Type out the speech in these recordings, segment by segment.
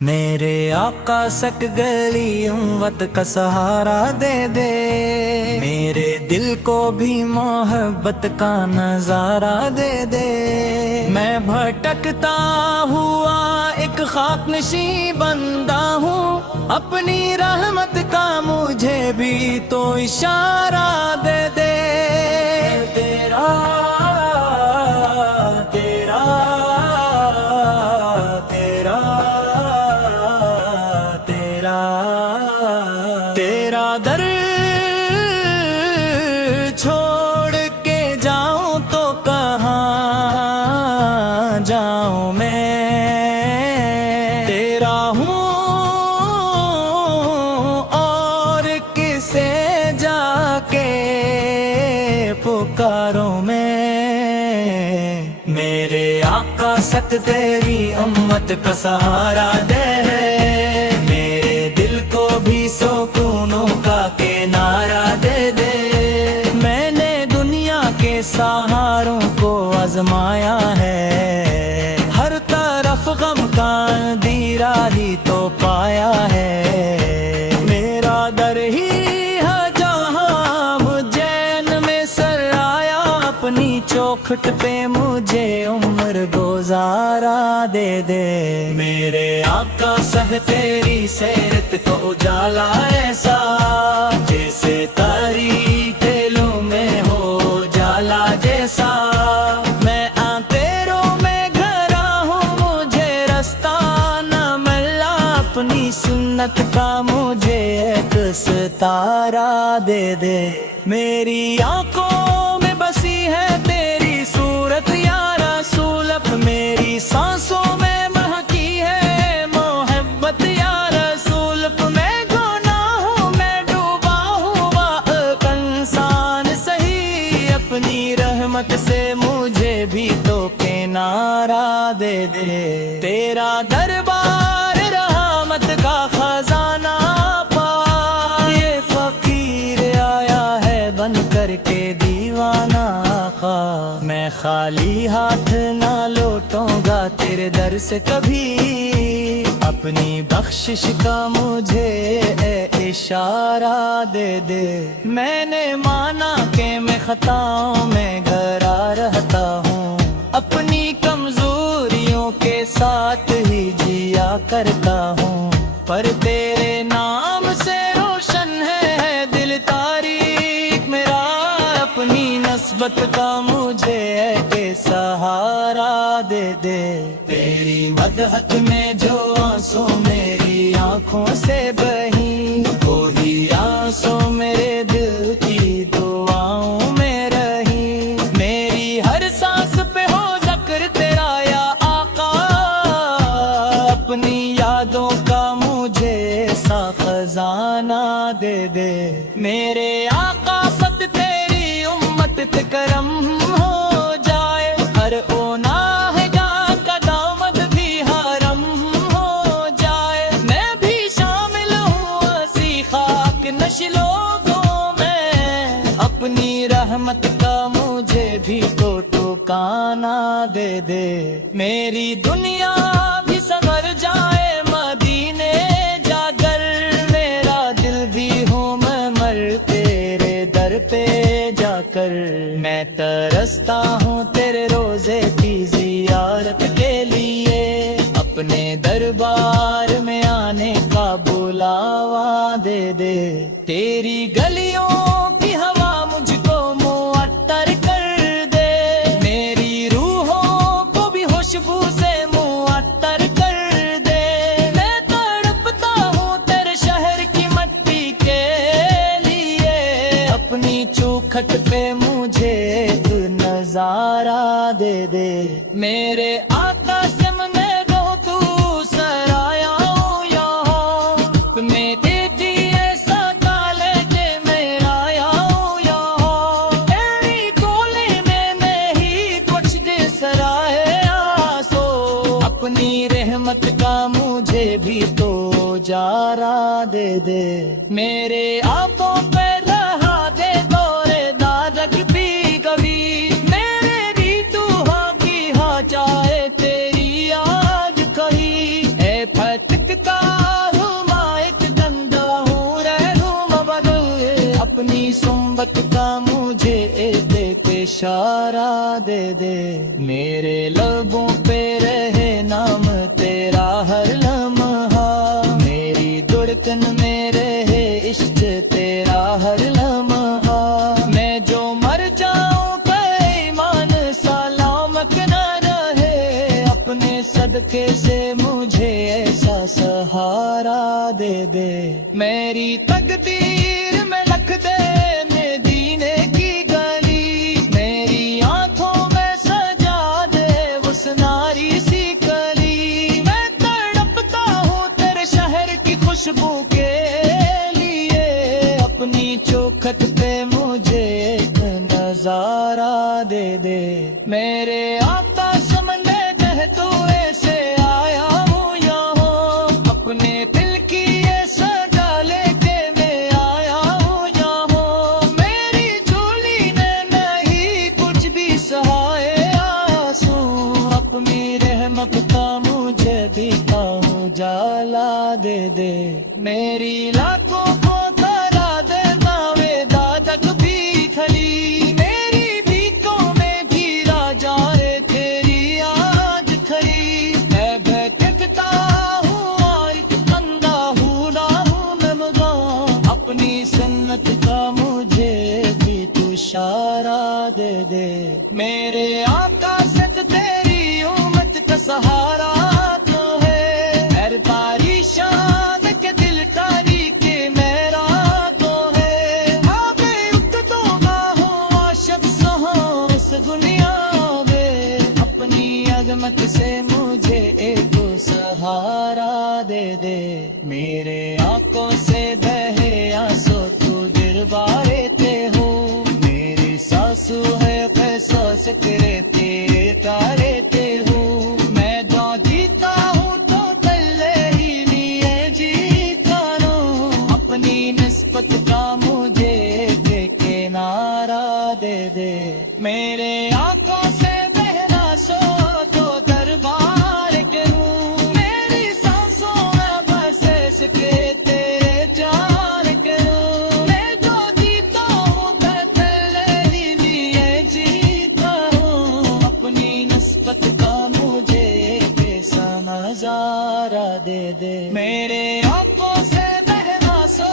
मेरे आका सक गली उम्मत का सहारा दे दे, मेरे दिल को भी मोहब्बत का नजारा दे दे। मैं भटकता हुआ एक खाकनशी बंदा हूँ, अपनी रहमत का मुझे भी तो इशारा दे दे। तेरा तेरा तेरा तेरा तेरा दर छोड़ के जाऊं तो कहाँ जाऊं मैं, तेरा हूँ और किसे जाके पुकारूं मैं। मेरे आका सत तेरी उम्मत का सहारा दे, मेरे दिल को भी सुकूनों का किनारा दे दे। मैंने दुनिया के सहारों को आजमाया है, हर तरफ गम का अंधेरा ही तो पाया है। मेरा दर ही है जहाँ मुझे में सर आया, अपनी चौखट पे मुझे उम्र गुजारा दे दे। मेरे आका सह तेरी सैरत को उजाला ऐसा, जैसे तारीखें में हो जाला जैसा। मैं अंधेरों में घरा हूँ, मुझे रास्ता न मिला, अपनी सुन्नत का मुझे एक सितारा दे दे। मेरी आंखों में बसी है तेरी सूरत या रसूल, मेरी सांसों में महकी है मोहब्बत या रसूल। मैं गुनाहों में डूबा हुआ इंसान सही, अपनी रहमत से मुझे भी तो किनारा दे दे। तेरा दरबार रहमत का खजाना पा, ये फकीर आया है बन करके दीवाना आका। मैं खाली हाथ ना लौटूंगा तेरे दर से कभी, अपनी बख्शिश का मुझे इशारा दे दे। मैंने माना कि मैं खताओं में घरा रहता हूँ, अपनी कमजोरियों के साथ ही जिया करता हूँ। पर तेरे नाम से रोशन है दिल तारीख मेरा, अपनी नस्बत का मुझे के सहारा दे दे। तेरी मदहत में जो आंसू मेरी आंखों से बही, वही आंसू मेरे दिल की दुआओं में रही। मेरी हर सांस पे हो जिक्र तेरा या आका, अपनी यादों का मुझे सा खजाना दे दे। मेरे आका सत तेरी उम्मत पे करम हो जाए, हर ओना है जहाँ का दामद भी हरम हो जाए। मैं भी शामिल हूँ ऐसी खाक नश लोगों में, अपनी रहमत का मुझे भी तो ठिकाना दे दे। मेरी दुनिया भी संवर जाए मदीने जाकर, मेरा दिल भी हो मैं मर तेरे दर पे जाकर। मैं तरसता हूँ तेरे रोजे की जियारत के लिए, अपने दरबार में आने का बुलावा दे दे। तेरी गलियों की हवा मुझको मुअत्तर कर दे, मेरी रूहों को भी खुशबू से मुअत्तर कर दे। मैं तड़पता हूँ तेरे शहर की मट्टी के लिए, अपनी चौखट पे मुझे एक नजारा दे दे। मेरे आका से मैं गो तू सराया हूँ यहाँ, मैं देती ऐसा काले के मेरा आया हूँ यहाँ। तेरी गोली में मैं ही कुछ दे सराहे आसो, अपनी रहमत का मुझे भी तो जारा दे दे। मेरे आंखों पे रहा दे दौरे दारक भी कभी, मेरे रीतू हाँ की हाँ चाहे तेरी आज कही। है फटक लबों पे रहे नाम तेरा हर लम्हा, मेरी धड़कन में रहे इश्क तेरा हर लम्हा। मैं जो मर जाऊं पर ईमान सलामत न रहे, अपने सदके से मुझे ऐसा सहारा दे दे। मेरी तकदीर में लिख दे मदीने की गली, मेरी आंखों में सजा दे उस नारी सी कली। मैं तड़पता हूँ तेरे शहर की खुशबू के लिए, अपनी चौखट पे मुझे एक नजारा दे दे। मेरे आका सामने कहते हुए से आया हूँ यहाँ, अपने दिल की ये सजा लेके मैं आया हूँ यहाँ। मेरी झोली ने नहीं कुछ भी सहाय आंसू, अपनी रहमत का मुझे भी उजाला दे दे। मेरी लाखों को तारा दे नावे दादक भी खली, मेरी भीखों में भी राजा रे तेरी आज खरी। मैं भटकता हूँ और कंधा हूँ ना हूँ मैं मगा, अपनी सन्नत का मुझे भी तू इशारा दे दे। मेरे आका से तेरी उम्मत का सहारा तो है, हर परेशान के दिल तारी के मेरा तो है। आगे उठतो ना हो आशक सहो इस दुनिया में, अपनी अजमत से मुझे एक सहारा दे दे। मेरे आंखों से बहे आंसू तू दरबारे ते हो, मेरी सासू है पैसा से तेरे तेरे तारे ते हो। मैं जो जीता हूँ तो तल्ले ही लिए जीता रो, अपनी निस्बत का मुझे के नारा दे दे। मेरे आंखों से बहना सो तो दरबार करूं, मेरी सांसों में बसे सके तेरे प्यार करूं। मैं जो जीता हूँ तो तल्ले ही लिए जीता हूँ, अपनी निस्बत का मुझे कैसा नजारा दे दे। मेरे आंखों से बहना सो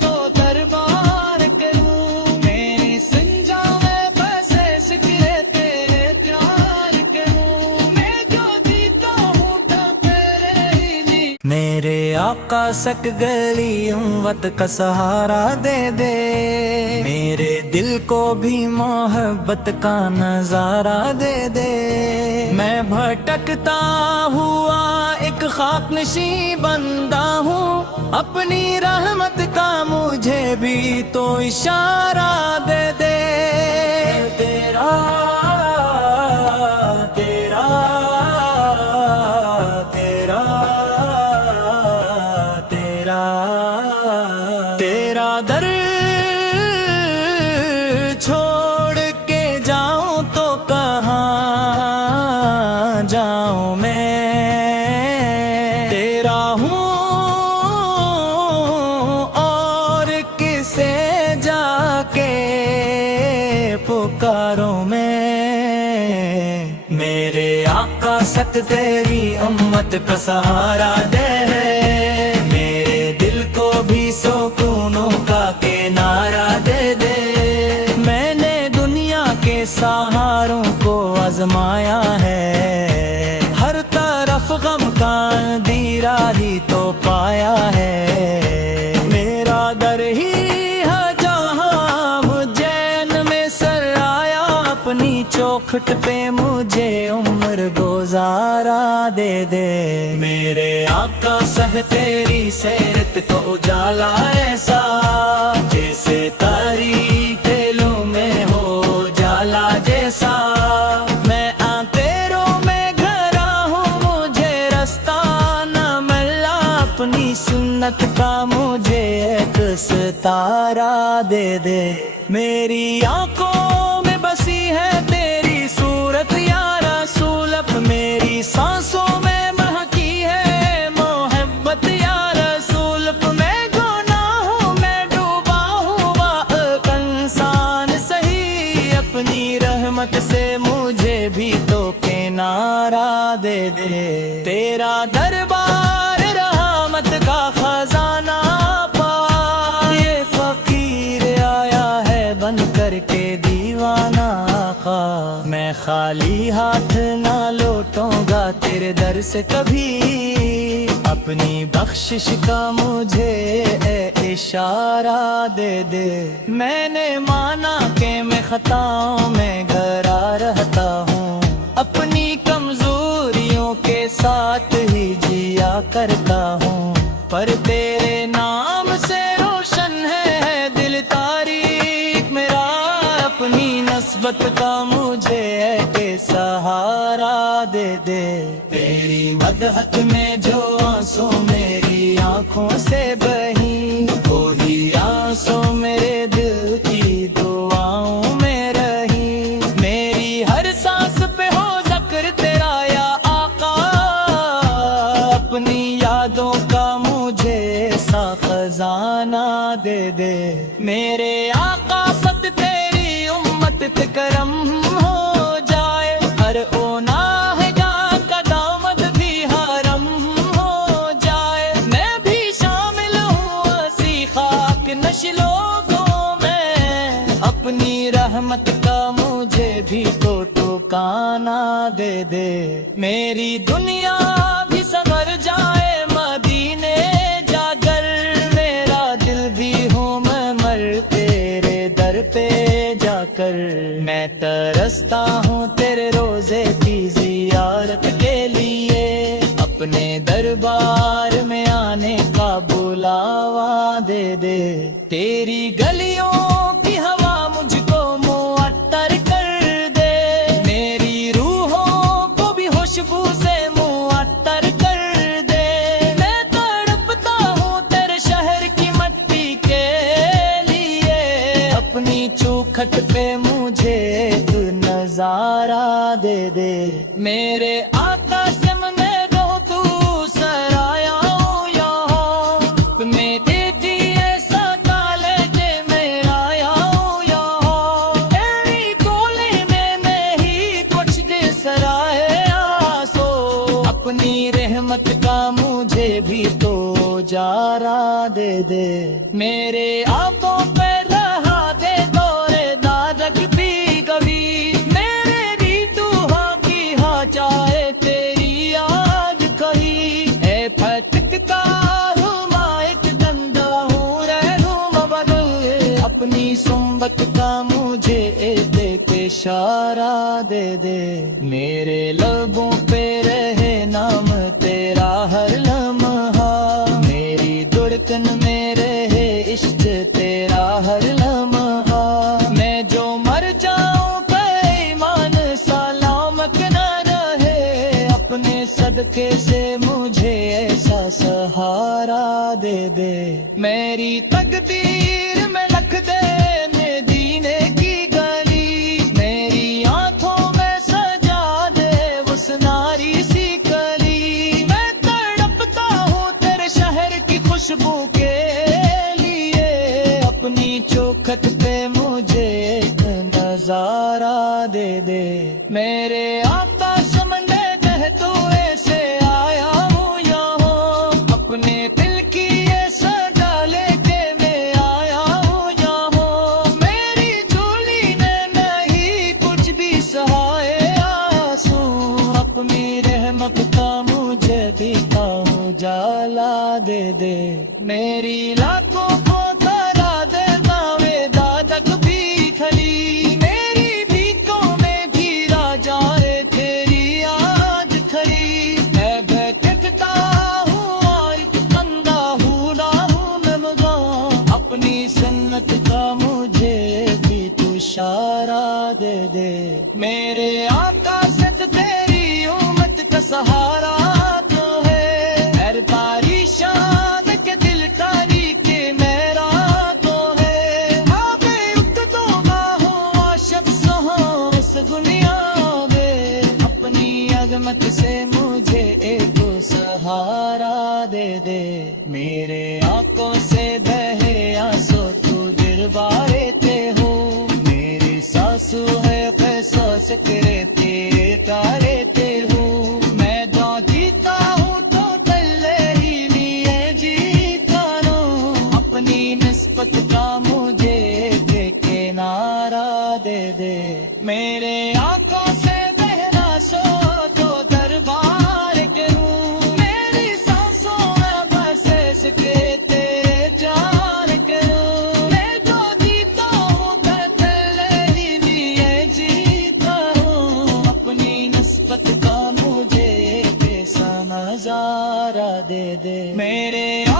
तो दरबार करूं, मेरी संजा में बसे सके तेरे प्यार करूं। मैं जो जीता हूँ तो तेरे ही लिए। मेरे आका सक गली उम्मत का सहारा दे दे, मेरे दिल को भी मोहब्बत का नजारा दे दे। मैं भटकता हुआ एक खाकनशी बंदा हूँ, अपनी रहमत का मुझे भी तो इशारा दे दे। तेरा तेरा तेरा तेरा तेरा दर छोड़ के जाऊं तो कहाँ जाऊं मैं, तेरा हूँ और किसे जाके पुकारूं मैं। मेरे आका सत तेरी उम्मत का सहारा दे, मेरे दिल को भी सुकूनों का किनारा दे दे। मैंने दुनिया के सहारों को आजमाया है, हर तरफ गम का अंधेरा ही तो पाया है। मेरा दर ही है जहाँ मुझे में सर आया, अपनी चौखट पे मुझे उम्र गुजारा दे दे। मेरे आका सह तेरी सैरत को उजाला ऐसा, जैसे तारीख तेलों में हो जाला जैसा। मैं तेरों में घरा हूँ, मुझे रास्ता न मिला, अपनी सुन्नत का मुझे एक सितारा दे दे। मेरी आंखों में बसी है तेरी सूरत या रसूल, मेरी सांसों में महकी है मोहब्बत या रसूल। मैं गुनाहों में डूबा हुआ इंसान सही, अपनी रहमत से मुझे भी तो किनारा दे दे। तेरा दरबार रहमत का खजाना पा, ये फकीर आया है बन कर के दीवाना आका। मैं खाली हाथ ना लौटूंगा तेरे दर से कभी, अपनी बख्शिश का मुझे इशारा दे दे। मैंने माना कि मैं खताओं में घरा रहता हूँ, अपनी कमजोरियों के साथ ही जिया करता हूँ। पर तेरे नाम से रोशन है दिल तारीख मेरा, अपनी नस्बत का मुझे सहारा दे दे। तेरी मदहत में जो आंसू मेरी आंखों से बही, वही आंसू मेरे दिल की दुआओं में रही। मेरी हर सांस पे हो ज़िक्र तेरा या आका, अपनी यादों का मुझे सा खजाना दे दे। मेरे आका सत तेरी उम्मत पे करम हो जाए, हर ओनाह जान का दामद भी हरम हो जाए। मैं भी शामिल हूँ ऐसी खाक नस्लों में, अपनी रहमत का मुझे भी तो ठिकाना दे दे। मेरी दुनिया भी संवर जाए मदीने जाकर, मेरा दिल भी हो मैं मर तेरे दर पे जाकर। मैं तरसता हूँ तेरे रोजे की जियारत के लिए, अपने दरबार में आने का बुलावा दे दे। तेरी गलियों की हवा मुझको मुअत्तर कर दे, मेरी रूहों को भी खुशबू से मुअत्तर कर दे। मैं तड़पता हूँ तेरे शहर की मट्टी के लिए, अपनी चौखट पे मुझे एक नजारा दे दे। मेरे आका से मैं दो तू सराया यहाँ, मैं देती ऐसा काले दे मेरा यहाँ। तेरी कोले में नहीं कुछ दे सराय आसो, अपनी रहमत का मुझे भी तो जारा दे दे। मेरे आंखों पे रहा दे दौरे दादक भी कभी, मेरे भी दुआ की हाँ चाहे तेरी याद कही। ए फटकता हूँ माइक गंदा हूँ रहूँ बदल, अपनी सुम्बत का मुझे एक इशारा दे दे। मेरे लबों पे रहे नाम तेरा हर लम्हा, मेरी धड़कन में रहे इश्क तेरा हर लम्हा। मैं जो मर जाऊं पे ईमान सलामत न रहे, अपने सदके से मुझे ऐसा सहारा दे दे। मेरी तकदीर में लिख दे दीने की गली, मेरी आंखों में सजा दे उस नारी सी कली। मैं तड़पता हूँ तेरे शहर की खुशबू के लिए, अपनी चौखट पे मुझे एक नजारा दे दे। मेरे आका समझे दे तू ऐसे आया हूँ यहाँ, अपने दिल की ये सदा लेके मैं आया हूँ यहाँ। मेरी झोली में नहीं कुछ भी सहाय आंसू, अपनी रहमत का मुझे भी उजाला दे दे। मेरी लाखों को तारा दे गावे दादक भी खली, मेरी भीखों में भी राजा रे तेरी याद खरी। मैं भटकता हूँ और कंधा हूँ ना हूँ मैं मगा, अपनी सन्नत का मुझे भी तू इशारा दे दे। मेरे आका से तेरी उम्मत का सहारा तो है, हर परेशान के दिल तारी के मेरा तो है। आगे उठतो बाहों आशक सहां इस दुनिया में, अपनी अजमत से मुझे एक सहारा दे दे। मेरे आंखों से बहे आंसू तू दरबारे ते हो, सासू है पैसा सकरे तेरे तारे ते हूँ। मेरे